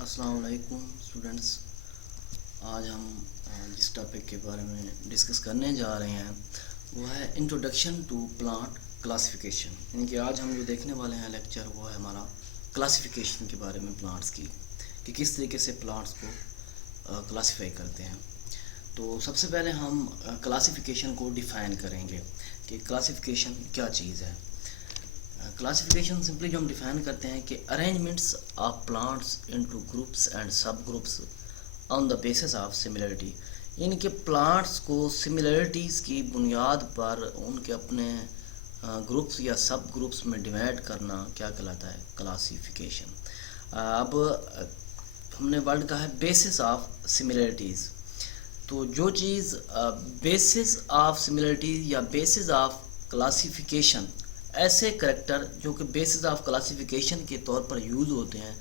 السلام علیکم اسٹوڈنٹس. آج ہم جس ٹاپک کے بارے میں ڈسکس کرنے جا رہے ہیں وہ ہے انٹروڈکشن ٹو پلانٹ کلاسیفیکیشن. یعنی کہ آج ہم جو دیکھنے والے ہیں لیکچر وہ ہے ہمارا کلاسیفیکیشن کے بارے میں پلانٹس کی، کہ کس طریقے سے پلانٹس کو کلاسیفائی کرتے ہیں. تو سب سے پہلے ہم کلاسیفیکیشن کو ڈیفائن کریں گے کہ کلاسیفیکیشن کیا چیز ہے. کلاسیفیکیشن سمپلی جو ہم ڈیفائن کرتے ہیں کہ arrangements of plants into groups and sub groups on the basis of similarity. یعنی کہ پلانٹس کو سملیرٹیز کی بنیاد پر ان کے اپنے گروپس یا سب گروپس میں ڈیوائڈ کرنا کیا کہلاتا ہے؟ کلاسیفیکیشن. اب ہم نے ورڈ کہا ہے بیسس آف سملیرٹیز. تو جو چیز بیسس آف سملیرٹیز یا بیسس آف کلاسیفیکیشن، ایسے کریکٹر جو کہ بیسس آف کلاسیفیکیشن کے طور پر یوز ہوتے ہیں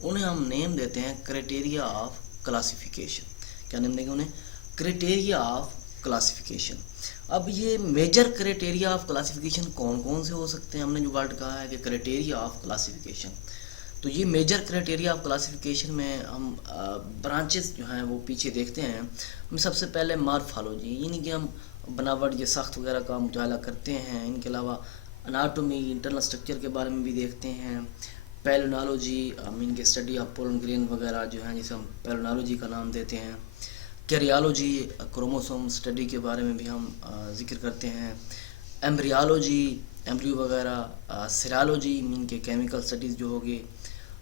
انہیں ہم نیم دیتے ہیں کرائٹیریا آف کلاسیفیکیشن. کیا نیم دیں گے انہیں؟ Criteria of classification. اب یہ میجر کرائٹیریا آف کلاسیفیکیشن کون کون سے ہو سکتے ہیں؟ ہم نے جو ورڈ کہا ہے کہ کرائٹیریا آف کلاسیفیکیشن، تو یہ میجر کرائٹیریا آف کلاسیفیکیشن میں ہم برانچز جو ہیں وہ پیچھے دیکھتے ہیں. ہم سب سے پہلے مارفالوجی، یعنی کہ ہم بناوٹ یہ ساخت وغیرہ کا مطالعہ کرتے ہیں. ان کے علاوہ اناٹومی، انٹرنل اسٹرکچر کے بارے میں بھی دیکھتے ہیں. پیلونالوجی، ان کے اسٹڈی آف پولن گرین وغیرہ جو ہیں جسے ہم پیلونالوجی کا نام دیتے ہیں. کیریالوجی، کروموسوم اسٹڈی کے بارے میں بھی ہم ذکر کرتے ہیں. ایمبریالوجی، ایمبریو وغیرہ. سیرالوجی، ان کے کیمیکل اسٹڈیز جو ہوگی.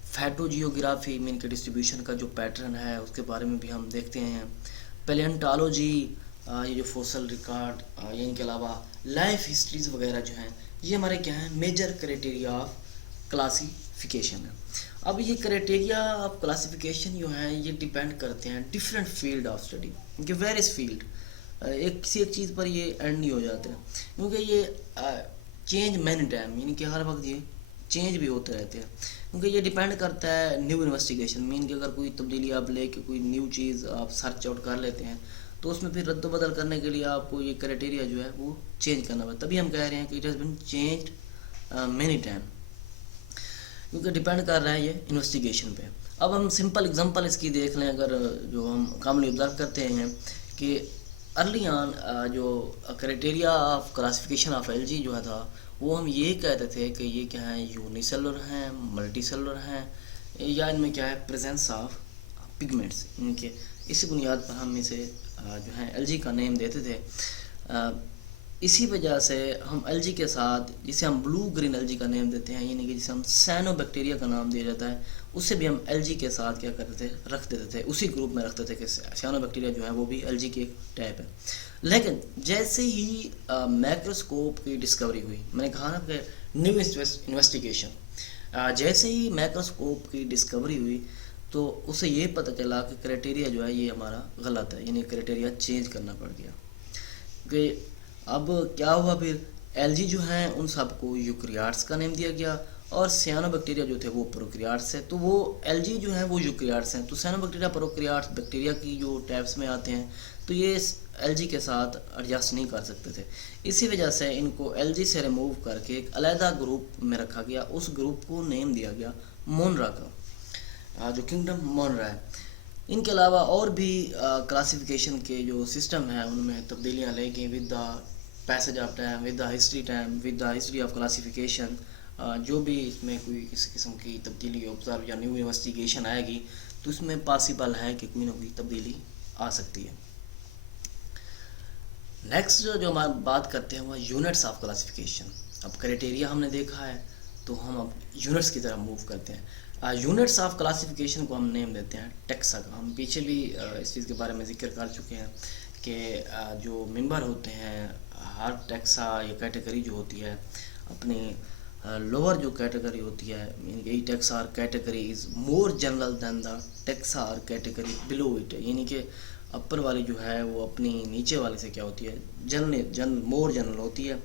فیٹو جیوگرافی، ان کے ڈسٹریبیوشن کا جو پیٹرن ہے اس کے بارے میں بھی ہم دیکھتے ہیں. پیلینٹالوجی، یہ جو فوسل ریکارڈ، ان کے علاوہ لائف ہسٹریز وغیرہ جو ہیں یہ ہمارے کیا ہیں؟ میجر کرائٹیریا آف کلاسیفیکیشن ہے. اب یہ کرائٹیریا آف کلاسیفیکیشن جو ہیں یہ ڈیپینڈ کرتے ہیں ڈفرینٹ فیلڈ آف اسٹڈی، کیونکہ ویریس فیلڈ کسی ایک چیز پر یہ اینڈ نہیں ہو جاتے، کیونکہ یہ چینج مینی ٹائم، یعنی کہ ہر وقت یہ چینج بھی ہوتے رہتے ہیں. کیونکہ یہ ڈیپینڈ کرتا ہے نیو انویسٹیگیشن، مین کہ اگر کوئی تبدیلی آپ لے کے کوئی نیو چیز آپ سرچ آؤٹ کر لیتے ہیں تو اس میں پھر رد و بدل کرنے کے لیے آپ کو یہ کرائٹیریا جو ہے وہ چینج کرنا پڑتا ہے. تبھی ہم کہہ رہے ہیں کہ it has been changed many time, کیونکہ ڈیپینڈ کر رہا ہے یہ انویسٹیگیشن پہ. اب ہم سمپل اگزامپل اس کی دیکھ لیں. اگر جو ہم کامنلی آبزرو کرتے ہیں کہ ارلی آن جو criteria of classification of algae جو تھا وہ ہم یہ کہتے تھے کہ یہ کیا ہیں؟ یونی سیلولر ہیں، ملٹی سیلولر ہیں، یا ان میں کیا ہے؟ Presence of پگمنٹس. ان کے اسی بنیاد پر ہم اسے جو ہے ایل جی کا نیم دیتے تھے. اسی وجہ سے ہم ایل جی کے ساتھ جسے ہم بلو گرین ایل جی کا نیم دیتے ہیں، یعنی کہ جسے ہم سینو بیکٹیریا کا نام دیا جاتا ہے، اسے بھی ہم ایل جی کے ساتھ کیا کرتے تھے؟ رکھ دیتے تھے، اسی گروپ میں رکھتے تھے کہ سینو بیکٹیریا جو ہے وہ بھی ایل جی کی ایک ٹائپ ہے. لیکن جیسے ہی مائکروسکوپ کی ڈسکوری ہوئی، میں نے کہا نا کہ نیو انویسٹیگیشن، جیسے ہی مائکروسکوپ کی ڈسکوری ہوئی تو اسے یہ پتہ چلا کہ کرائٹیریا جو ہے یہ ہمارا غلط ہے، یعنی کرائٹیریا چینج کرنا پڑ گیا. کہ اب کیا ہوا؟ پھر ایل جی جو ہیں ان سب کو یوکریاٹس کا نیم دیا گیا، اور سیانو بیکٹیریا جو تھے وہ پروکریاٹس ہیں. تو وہ ایل جی جو ہیں وہ یوکریاٹس ہیں، تو سیانو بیکٹیریا پروکریاٹس بیکٹیریا کی جو ٹائپس میں آتے ہیں تو یہ ایل جی کے ساتھ ایڈجسٹ نہیں کر سکتے تھے. اسی وجہ سے ان کو ایل جی سے ریموو کر کے ایک علیحدہ گروپ میں رکھا گیا. اس گروپ کو نیم دیا گیا مونرا کا، جو کنگڈم مونرا ہے. ان کے علاوہ اور بھی کلاسیفیکیشن کے جو سسٹم ہیں ان میں تبدیلیاں لے گئیں with the passage of time, with the history time, with the history of classification. جو بھی اس میں کوئی کسی قسم کی تبدیلی آبزرو یا نیو انویسٹیگیشن آئے گی تو اس میں پاسبل ہے کہ کوئی نہ کوئی تبدیلی آ سکتی ہے. نیکسٹ جو ہم بات کرتے ہیں وہ یونٹس آف کلاسیفیکیشن. اب کرائٹیریا ہم نے دیکھا ہے تو ہم اب یونٹس کی طرف موو کرتے ہیں. یونٹس آف کلاسیفیکیشن کو ہم نیم دیتے ہیں ٹیکسا کا. ہم پیچھے بھی اس چیز کے بارے میں ذکر کر چکے ہیں کہ جو ممبر ہوتے ہیں ہر ٹیکسا یا کیٹیگری جو ہوتی ہے اپنی لوور جو کیٹیگری ہوتی ہے، یعنی ٹیکسا اور کیٹیگری از مور جنرل دین دا ٹیکسا اور کیٹیگری بلو اٹ. یعنی کہ اپر والی جو ہے وہ اپنی نیچے والی سے کیا ہوتی ہے؟ مور جنرل ہوتی ہے.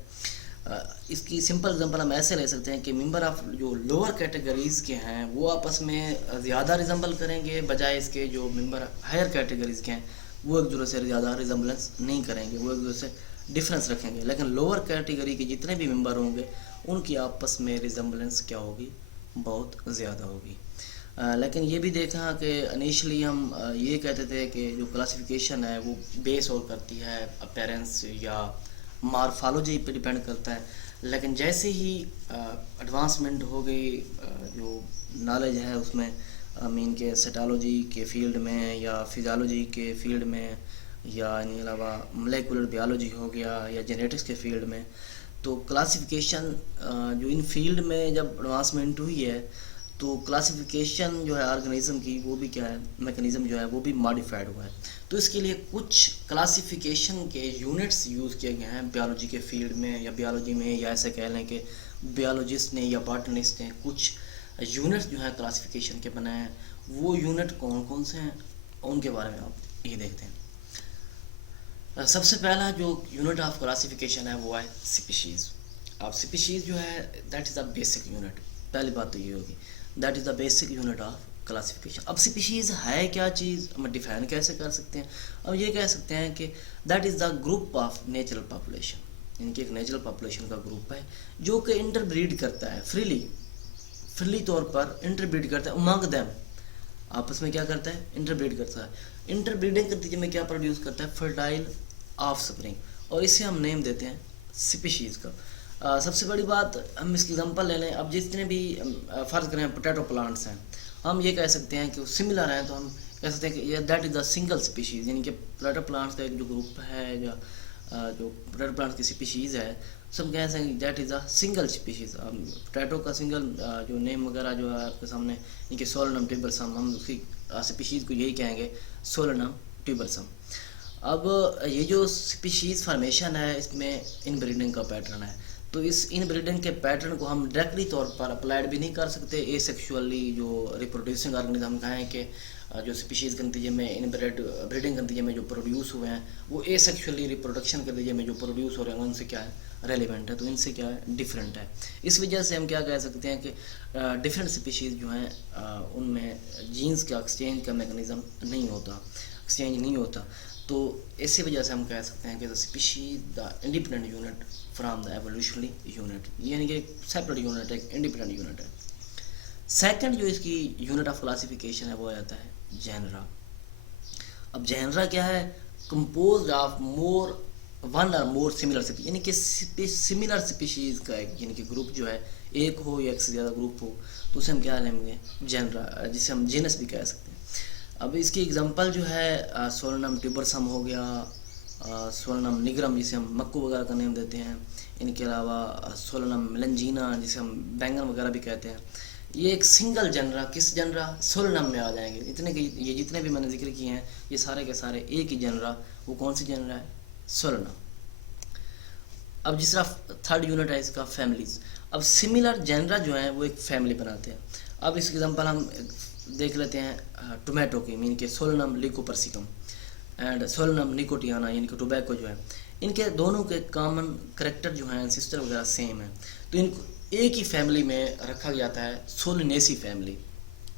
اس کی سمپل ایگزامپل ہم ایسے لے سکتے ہیں کہ ممبر آف جو لوور کیٹیگریز کے ہیں وہ آپس میں زیادہ ریزمبل کریں گے، بجائے اس کے جو ممبر ہائر کیٹیگریز کے ہیں وہ ایک دوسرے سے زیادہ ریزمبلنس نہیں کریں گے، وہ ایک دوسرے سے ڈفرینس رکھیں گے. لیکن لوور کیٹیگری کے جتنے بھی ممبر ہوں گے ان کی آپس میں ریزمبلنس کیا ہوگی؟ بہت زیادہ ہوگی. لیکن یہ بھی دیکھا کہ انیشلی ہم یہ کہتے تھے کہ جو کلاسیفیکیشن ہے وہ بیس اور کرتی ہے اپیرنس یا مارفالوجی پہ ڈپینڈ کرتا ہے. لیکن جیسے ہی ایڈوانسمنٹ ہو گئی جو نالج ہے اس میں مین کہ سیٹالوجی کے فیلڈ میں یا فزیالوجی کے فیلڈ میں یا ان کے علاوہ ملیکولر بیالوجی ہو گیا یا جینیٹکس کے فیلڈ میں, تو کلاسیفیکیشن جو ان فیلڈ میں جب ایڈوانسمنٹ ہوئی ہے تو کلاسیفیکیشن جو ہے آرگنیزم کی وہ بھی کیا ہے, میکنزم جو ہے وہ بھی ماڈیفائڈ ہوا ہے. تو اس کے لیے کچھ کلاسیفیکیشن کے یونٹس یوز کیے گئے ہیں بیالوجی کے فیلڈ میں یا بیالوجی میں, یا ایسے کہہ لیں کہ بیالوجسٹ نے یا باٹنسٹ نے کچھ یونٹس جو ہیں کلاسیفیکیشن کے بنائے ہیں. وہ یونٹ کون کون سے ہیں ان کے بارے میں آپ یہ دیکھتے ہیں. سب سے پہلا جو یونٹ آف کلاسیفیکیشن ہے وہ ہے سپیشیز. اب سپیشیز جو ہے that is the basic unit. پہلی بات تو یہ ہوگی that is the basic unit of classification. اب سپیشیز ہے کیا چیز, ہم ڈیفائن کیسے کر سکتے ہیں؟ اب یہ کہہ سکتے ہیں کہ that is the group of natural population, ان کی ایک نیچرل پاپولیشن کا گروپ ہے جو کہ انٹر بریڈ کرتا ہے فریلی طور پر انٹر بریڈ کرتا ہے امنگ دیم, آپس میں کیا کرتا ہے, انٹر بریڈ کرتا ہے. انٹر بریڈنگ کے نتیجے میں کیا پروڈیوس کرتا ہے, فرٹائل آف سپرنگ, اور اسے ہم نیم دیتے ہیں سپیشیز کا. سب سے بڑی بات ہم اس کی ایگزامپل لے لیں. اب جتنے بھی فرض کریں پوٹیٹو پلانٹس ہیں, ہم یہ کہہ سکتے ہیں کہ وہ سملر ہیں, تو ہم کہہ سکتے ہیں کہ that is the single species, یعنی کہ پوٹیٹو پلانٹس کا ایک جو گروپ ہے یا جو پوٹیٹو پلانٹس کی سپیشیز ہے سب کہہ سکتے ہیں that is the single species. Potato کا سنگل جو نیم وغیرہ جو ہے آپ کے سامنے, یعنی کہ سولنم ٹیوبرسم, ہم اس کی سپیشیز کو یہی کہیں گے سولنم ٹیوبرسم. اب یہ جو سپیشیز فارمیشن ہے اس میں ان بریڈنگ کا پیٹرن ہے, تو اس ان بریڈنگ کے پیٹرن کو ہم ڈائریکٹلی طور پر اپلائڈ بھی نہیں کر سکتے. اے سیکشولی جو ریپروڈیوسنگ آرگنیزم ہم کہیں کہ جو سپیشیز کے نتیجے میں ان بریڈنگ کے نتیجے میں جو پروڈیوس ہوئے ہیں وہ اے سیکشولی ریپروڈکشن کے نتیجے میں جو پروڈیوس ہو رہے ہیں ان سے کیا ہے, ریلیونٹ ہے, تو ان سے کیا ہے, ڈفرینٹ ہے. اس وجہ سے ہم کیا کہہ سکتے ہیں کہ ڈفرینٹ سپیشیز جو ہیں ان میں جینز کا ایکسچینج کا میکنزم نہیں ہوتا, تو اسی وجہ سے ہم کہہ سکتے ہیں کہ the species the independent unit from the evolutionary unit, یعنی کہ ایک سیپریٹ یونٹ ہے, ایک انڈیپینڈنٹ یونٹ ہے. سیکنڈ جو اس کی یونٹ آف کلاسیفیکیشن ہے وہ آتا ہے جینرا. اب جینرا کیا ہے, کمپوزڈ آف ون اور مور سملر سپیشیز, یعنی کہ سملر سپیشیز کا ایک یعنی کہ گروپ جو ہے ایک ہو یا ایک سے زیادہ گروپ ہو تو اسے ہم کیا لیں گے, جینرا, جسے ہم جینس بھی کہہ سکتے ہیں. اب اس کی ایگزامپل جو ہے سولنم ٹیوبرسم ہو گیا, سولنم نگرم جسے ہم مکو وغیرہ کا نیم دیتے ہیں, ان کے علاوہ سولنم ملنجینا جسے ہم بینگن وغیرہ بھی کہتے ہیں. یہ ایک سنگل جنرا, کس جنرا, سولنم میں آ جائیں گے. یہ جتنے بھی میں نے ذکر کیے ہیں یہ سارے کے سارے ایک ہی جنرا, وہ کون سی جنرا ہے, سولنم. اب جس طرح تھرڈ یونٹ ہے اس کا فیملیز. اب سملر جنرا جو ہیں وہ ایک فیملی بناتے ہیں. اب اس کی ایگزامپل ہم دیکھ لیتے ہیں ٹومیٹو کی, مین کہ سولنم لیکوپرسیکم اینڈ سولنم نیکوٹیانا, یعنی کہ ٹوبیکو جو ہے, ان کے دونوں کے کامن کریکٹر جو ہیں سسٹر وغیرہ سیم ہیں, تو ان کو ایک ہی فیملی میں رکھا جاتا ہے, سولینیسی فیملی,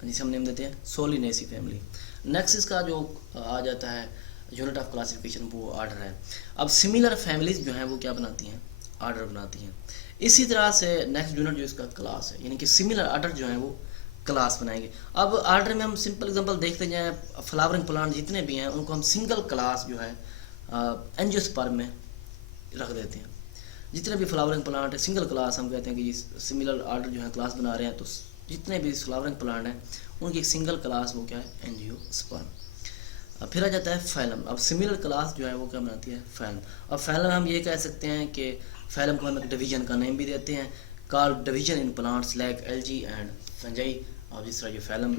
جسے ہم نیم دیتے ہیں سولینیسی فیملی. نیکسٹ اس کا جو آ جاتا ہے یونٹ آف کلاسیفیکیشن وہ آرڈر ہے. اب سملر فیملیز جو ہیں وہ کیا بناتی ہیں, آرڈر بناتی ہیں. اسی طرح سے نیکسٹ یونٹ جو اس کا کلاس ہے, یعنی کہ سملر آرڈر جو ہیں وہ کلاس بنائیں گے. اب آرڈر میں ہم سمپل ایگزامپل دیکھتے جائیں, فلاورنگ پلانٹ جتنے بھی ہیں ان کو ہم سنگل کلاس جو ہے اینجیوسپرم میں رکھ دیتے ہیں. جتنے بھی فلاورنگ پلانٹ ہے سنگل کلاس ہم کہتے ہیں کہ یہ سملر آرڈر جو ہے کلاس بنا رہے ہیں, تو جتنے بھی فلاورنگ پلانٹ ہیں ان کی ایک سنگل کلاس وہ کیا ہے, اینجیوسپرم. پھر آ جاتا ہے فیلم. اب سملر کلاس جو ہے وہ کیا بناتی ہے, فیلم. اب فیلم ہم یہ کہہ سکتے ہیں کہ فیلم کو ہم ایک ڈویژن کا نیم بھی دیتے ہیں, call division in plants like algae and fungi. اور جس طرح جو فیلم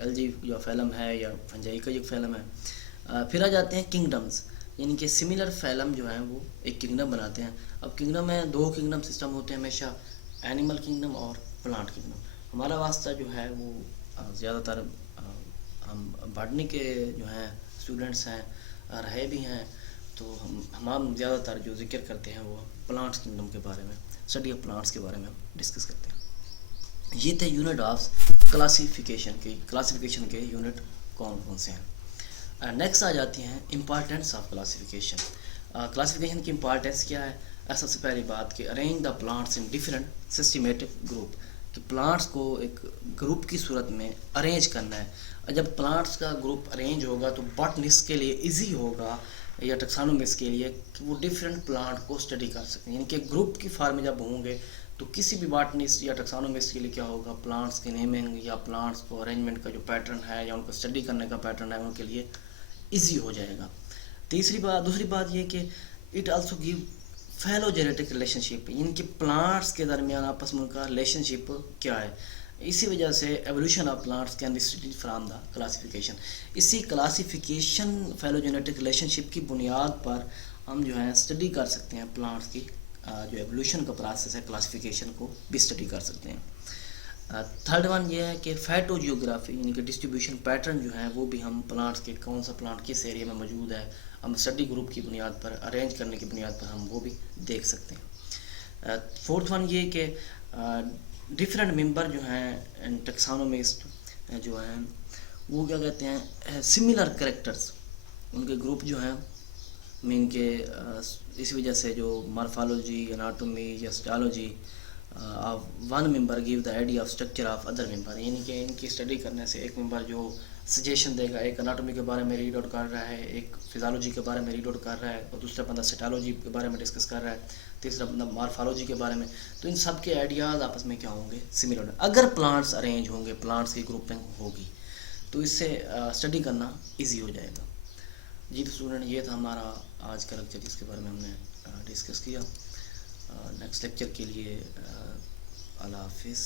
الجی جو فیلم ہے یا فنجائی کا جو فیلم ہے. پھر آ جاتے ہیں کنگڈمز, یعنی کہ سملر فیلم جو ہیں وہ ایک کنگڈم بناتے ہیں. اب کنگڈم میں دو کنگڈم سسٹم ہوتے ہیں ہمیشہ, اینیمل کنگڈم اور پلانٹ کنگڈم. ہمارا واسطہ جو ہے وہ زیادہ تر ہم باٹنی کے جو ہیں اسٹوڈنٹس ہیں, رہے بھی ہیں, تو ہم زیادہ تر جو ذکر کرتے ہیں وہ پلانٹس کنگڈم کے بارے میں, اسٹڈی آف پلانٹس کے بارے میں ہم ڈسکس کرتے ہیں. یہ تھے یونٹ آف کلاسیفیکیشن کے یونٹ کون کون سے ہیں. نیکسٹ آ جاتی ہیں امپارٹینس آف کلاسیفیکیشن. کلاسیفیکیشن کی امپارٹینس کیا ہے؟ سب سے پہلی بات کہ arrange the plants in different systematic group, کہ پلانٹس کو ایک گروپ کی صورت میں ارینج کرنا ہے. اور جب پلانٹس کا گروپ ارینج ہوگا تو باٹنسٹ کے لیے ایزی ہوگا یا ٹیکسانومسٹ کے لیے کہ وہ ڈفرینٹ پلانٹ کو اسٹڈی کر سکیں. یعنی کہ گروپ کی فارم میں جب ہوں گے تو کسی بھی باٹنسٹ یا ٹیکسانومسٹ کے لیے کیا ہوگا, پلانٹس کی نیمنگ یا پلانٹس کو ارینجمنٹ کا جو پیٹرن ہے یا ان کو اسٹڈی کرنے کا پیٹرن ہے ان کے لیے ایزی ہو جائے گا. دوسری بات یہ کہ it also give fellow genetic relationship, یعنی کہ پلانٹس کے درمیان آپس میں ان کا ریلیشن شپ کیا ہے. اسی وجہ سے evolution of plants can be studied from the classification. اسی classification fellow genetic relationship کی بنیاد پر ہم جو ہے اسٹڈی کر سکتے ہیں پلانٹس کی جو ایولیوشن کا پروسیس ہے, کلاسیفیکیشن کو بھی اسٹڈی کر سکتے ہیں. تھرڈ ون یہ ہے کہ فیٹو جیوگرافی, یعنی کہ ڈسٹریبیوشن پیٹرن جو ہے وہ بھی ہم پلانٹس کے کون سا پلانٹ کس ایریا میں موجود ہے ہم اسٹڈی گروپ کی بنیاد پر ارینج کرنے کی بنیاد پر ہم وہ بھی دیکھ سکتے ہیں. فورتھ ون یہ کہ ڈفرینٹ ممبر جو ہیں ٹیکسانومسٹ جو ہیں وہ کیا کہتے ہیں سملر کریکٹرز, ان کے گروپ جو ہیں مین کے اس وجہ سے جو مارفالوجی, اناٹومی یا histology one member give the idea of structure of other member. یعنی کہ ان کی اسٹڈی کرنے سے ایک ممبر جو سجیشن دے گا, ایک اناٹومی کے بارے میں ریڈ آؤٹ کر رہا ہے, ایک فزیالوجی کے بارے میں ریڈ آؤٹ کر رہا ہے, اور دوسرا بندہ سیٹالوجی کے بارے میں ڈسکس کر رہا ہے, تیسرا بندہ مارفالوجی کے بارے میں, تو ان سب کے آئیڈیاز آپس میں کیا ہوں گے, سملر. اگر پلانٹس ارینج ہوں گے, پلانٹس کی گروپنگ ہوگی تو اس سے اسٹڈی کرنا ایزی ہو جائے گا. جی تو اسٹوڈنٹ یہ تھا ہمارا آج کا لیکچر جس کے بارے میں ہم نے ڈسکس کیا. نیکسٹ لیکچر کے لیے اللہ حافظ.